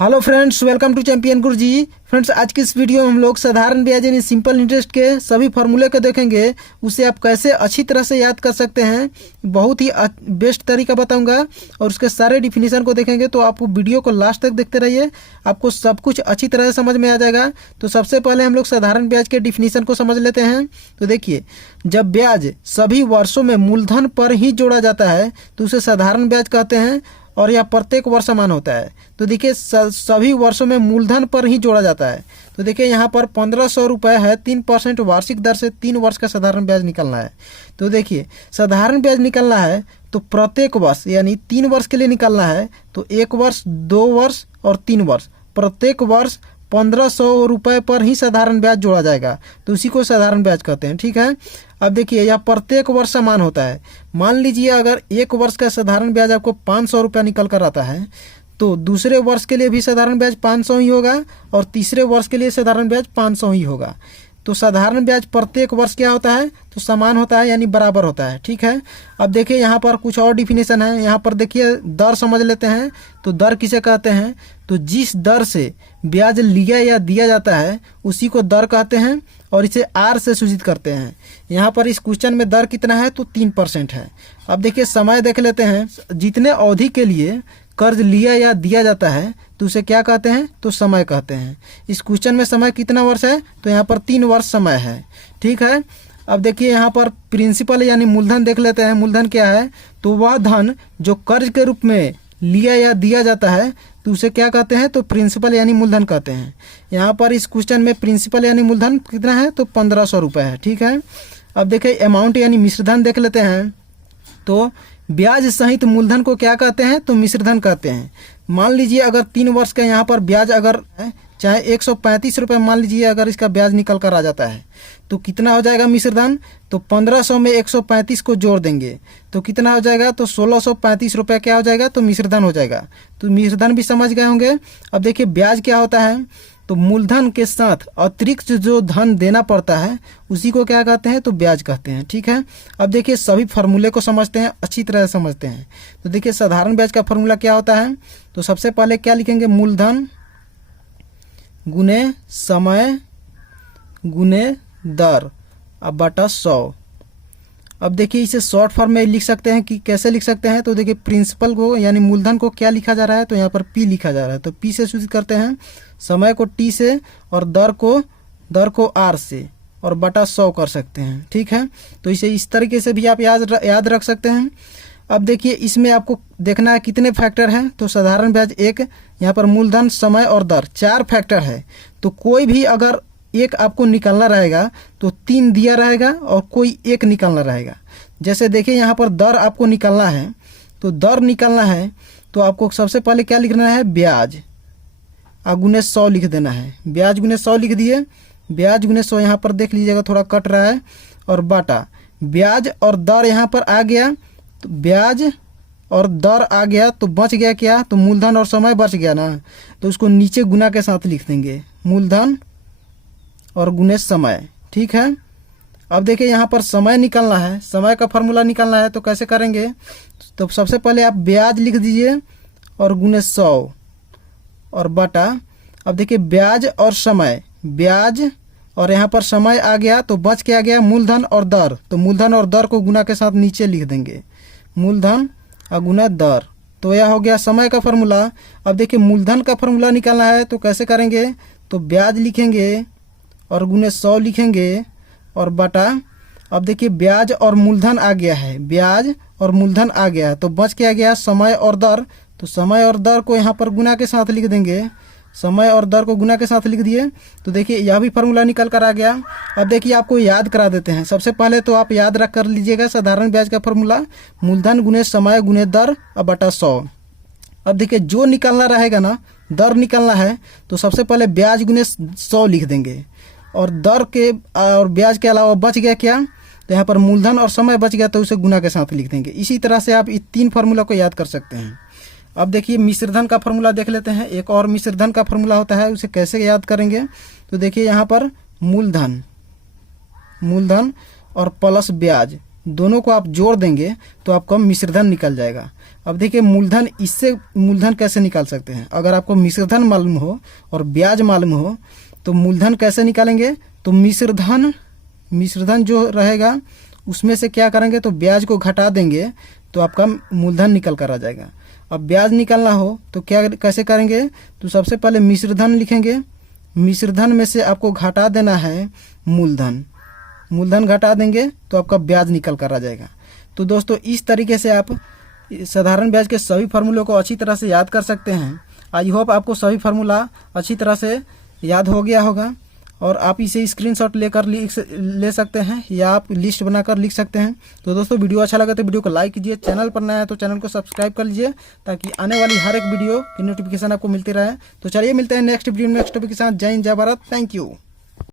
Hello friends, welcome to champion Guruji. Friends, आज की इस वीडियो में हम लोग साधारण ब्याज यानी सिंपल इंटरेस्ट के सभी फार्मूले को देखेंगे। उसे आप कैसे अच्छी तरह से याद कर सकते हैं, बहुत ही बेस्ट तरीका बताऊंगा और उसके सारे डिफिनीशन को देखेंगे। तो आप वीडियो को लास्ट तक देखते रहिए, आपको सब कुछ अच्छी तरह से समझ में आ जाएगा। तो सबसे पहले हम लोग साधारण ब्याज के डिफिनीशन को समझ लेते हैं। तो देखिए, जब ब्याज सभी वर्षों में मूलधन पर ही जोड़ा जाता है तो उसे साधारण ब्याज कहते हैं और यह प्रत्येक वर्ष समान होता है। तो देखिए, सभी वर्षों में मूलधन पर ही जोड़ा जाता है। तो देखिए, यहाँ पर 1500 रुपये है, 3% वार्षिक दर से 3 वर्ष का साधारण ब्याज निकलना है। तो देखिए, साधारण ब्याज निकलना है तो प्रत्येक वर्ष यानी 3 वर्ष के लिए निकलना है। तो 1 वर्ष, 2 वर्ष और 3 वर्ष, प्रत्येक वर्ष 1500 रुपये पर ही साधारण ब्याज जोड़ा जाएगा। तो उसी को साधारण ब्याज कहते हैं। ठीक है, अब देखिए, यह प्रत्येक वर्ष समान होता है। मान लीजिए अगर 1 वर्ष का साधारण ब्याज आपको 500 रुपया निकल कर आता है तो दूसरे वर्ष के लिए भी साधारण ब्याज 500 ही होगा और तीसरे वर्ष के लिए साधारण ब्याज 500 ही होगा। तो साधारण ब्याज प्रत्येक वर्ष क्या होता है, तो समान होता है यानी बराबर होता है। ठीक है, अब देखिए यहाँ पर कुछ और डिफिनेशन है। यहाँ पर देखिए, दर समझ लेते हैं। तो दर किसे कहते हैं, तो जिस दर से ब्याज लिया या दिया जाता है उसी को दर कहते हैं और इसे आर से सूचित करते हैं। यहाँ पर इस क्वेश्चन में दर कितना है, तो 3% है। अब देखिए, समय देख लेते हैं। जितने अवधि के लिए कर्ज लिया या दिया जाता है तो उसे क्या कहते हैं, तो समय कहते हैं। इस क्वेश्चन में समय कितना वर्ष है, तो यहाँ पर 3 वर्ष समय है। ठीक है, अब देखिए यहाँ पर प्रिंसिपल यानी मूलधन देख लेते हैं। मूलधन क्या है, तो वह धन जो कर्ज के रूप में लिया या दिया जाता है तो उसे क्या कहते हैं, तो प्रिंसिपल यानी मूलधन कहते हैं। यहाँ पर इस क्वेश्चन में प्रिंसिपल यानी मूलधन कितना है, तो 1500 रुपये है। ठीक है, अब देखिए अमाउंट यानी मिश्रधन देख लेते हैं। तो ब्याज सहित मूलधन को क्या कहते हैं, तो मिश्रधन कहते हैं। मान लीजिए अगर 3 वर्ष का यहाँ पर ब्याज अगर चाहे 135 रुपये मान लीजिए अगर इसका ब्याज निकल कर आ जाता है तो कितना हो जाएगा मिश्रधन, तो 1500 में 135 को जोड़ देंगे तो कितना हो जाएगा, तो 1635 रुपये क्या हो जाएगा, तो मिश्रधन हो जाएगा। तो मिश्रधन भी समझ गए होंगे। अब देखिए, ब्याज क्या होता है, तो मूलधन के साथ अतिरिक्त जो धन देना पड़ता है उसी को क्या कहते हैं, तो ब्याज कहते हैं। ठीक है, अब देखिए सभी फार्मूले को समझते हैं, अच्छी तरह से समझते हैं। तो देखिए, साधारण ब्याज का फार्मूला क्या होता है, तो सबसे पहले क्या लिखेंगे, मूलधन गुने समय गुने दर अब बटा 100। अब देखिए, इसे शॉर्ट फॉर्म में लिख सकते हैं कि कैसे लिख सकते हैं। तो देखिए, प्रिंसिपल को यानी मूलधन को क्या लिखा जा रहा है, तो यहाँ पर पी लिखा जा रहा है। तो पी से सूचित करते हैं, समय को टी से और दर को आर से और बटा 100 कर सकते हैं। ठीक है, तो इसे इस तरीके से भी आप याद रख सकते हैं। अब देखिए, इसमें आपको देखना है कितने फैक्टर हैं, तो साधारण ब्याज 1, यहाँ पर मूलधन, समय और दर 4 फैक्टर है। तो कोई भी अगर एक आपको निकालना रहेगा तो 3 दिया रहेगा और कोई एक निकालना रहेगा। जैसे देखिए, यहाँ पर दर आपको निकालना है। तो दर निकालना है तो आपको सबसे पहले क्या लिखना है, ब्याज गुने 100 लिख देना है। ब्याज गुने 100 लिख दिए। ब्याज गुने 100 यहाँ पर देख लीजिएगा थोड़ा कट रहा है, और बाटा ब्याज और दर यहाँ पर आ गया। तो ब्याज और दर आ गया तो बच गया क्या, तो मूलधन और समय बच गया ना। तो उसको नीचे गुना के साथ लिख देंगे, मूलधन और गुने समय। ठीक है, अब देखिए यहाँ पर समय निकालना है, समय का फार्मूला निकालना है। तो कैसे करेंगे, तो सबसे पहले आप ब्याज लिख दीजिए और गुने 100 और बटा, अब देखिए ब्याज और समय, ब्याज और यहाँ पर समय आ गया तो बच क्या गया, मूलधन और दर। तो मूलधन और दर को गुना के साथ नीचे लिख देंगे, मूलधन और गुना दर। तो यह हो गया समय का फार्मूला। अब देखिए, मूलधन का फार्मूला निकालना है तो कैसे करेंगे, तो ब्याज लिखेंगे और गुने 100 लिखेंगे और बटा, अब देखिए ब्याज और मूलधन आ गया है, ब्याज और मूलधन आ गया तो बच क्या गया, समय और दर। तो समय और दर को यहाँ पर गुना के साथ लिख देंगे, समय और दर को गुना के साथ लिख दिए। तो देखिए, यह भी फार्मूला निकल कर आ गया। अब देखिए, आपको याद करा देते हैं। सबसे पहले तो आप याद रख कर लीजिएगा साधारण ब्याज का फार्मूला, मूलधन गुने समय गुने दर अब बटा 100। अब देखिए, जो निकालना रहेगा ना, दर निकालना है तो सबसे पहले ब्याज गुने 100 लिख देंगे और दर के और ब्याज के अलावा बच गया क्या, तो यहाँ पर मूलधन और समय बच गया तो उसे गुना के साथ लिख देंगे। इसी तरह से आप इस 3 फार्मूला को याद कर सकते हैं। अब देखिए, मिश्रधन का फार्मूला देख लेते हैं। एक और मिश्रधन का फार्मूला होता है, उसे कैसे याद करेंगे, तो देखिए यहाँ पर मूलधन और प्लस ब्याज दोनों को आप जोड़ देंगे तो आपका मिश्रधन निकल जाएगा। अब देखिए मूलधन, इससे मूलधन कैसे निकाल सकते हैं। अगर आपको मिश्रधन मालूम हो और ब्याज मालूम हो तो मूलधन कैसे निकालेंगे। तो मिश्रधन जो रहेगा उसमें से क्या करेंगे, तो ब्याज को घटा देंगे तो आपका मूलधन निकल कर आ जाएगा। अब ब्याज निकालना हो तो क्या कैसे करेंगे, तो सबसे पहले मिश्रधन लिखेंगे, मिश्रधन में से आपको घटा देना है मूलधन, मूलधन घटा देंगे तो आपका ब्याज निकल कर आ जाएगा। तो दोस्तों इस तरीके से आप साधारण ब्याज के सभी फार्मूलों को अच्छी तरह से याद कर सकते हैं। आई होप आपको सभी फार्मूला अच्छी तरह से याद हो गया होगा और आप इसे स्क्रीनशॉट लेकर ले सकते हैं या आप लिस्ट बनाकर लिख सकते हैं। तो दोस्तों वीडियो अच्छा लगा तो वीडियो को लाइक कीजिए, चैनल पर नया है तो चैनल को सब्सक्राइब कर लीजिए ताकि आने वाली हर एक वीडियो की नोटिफिकेशन आपको मिलती रहे। तो चलिए मिलते हैं नेक्स्ट वीडियो में नेक्स्ट टॉपिक के साथ। जय हिंद, जय भारत, थैंक यू।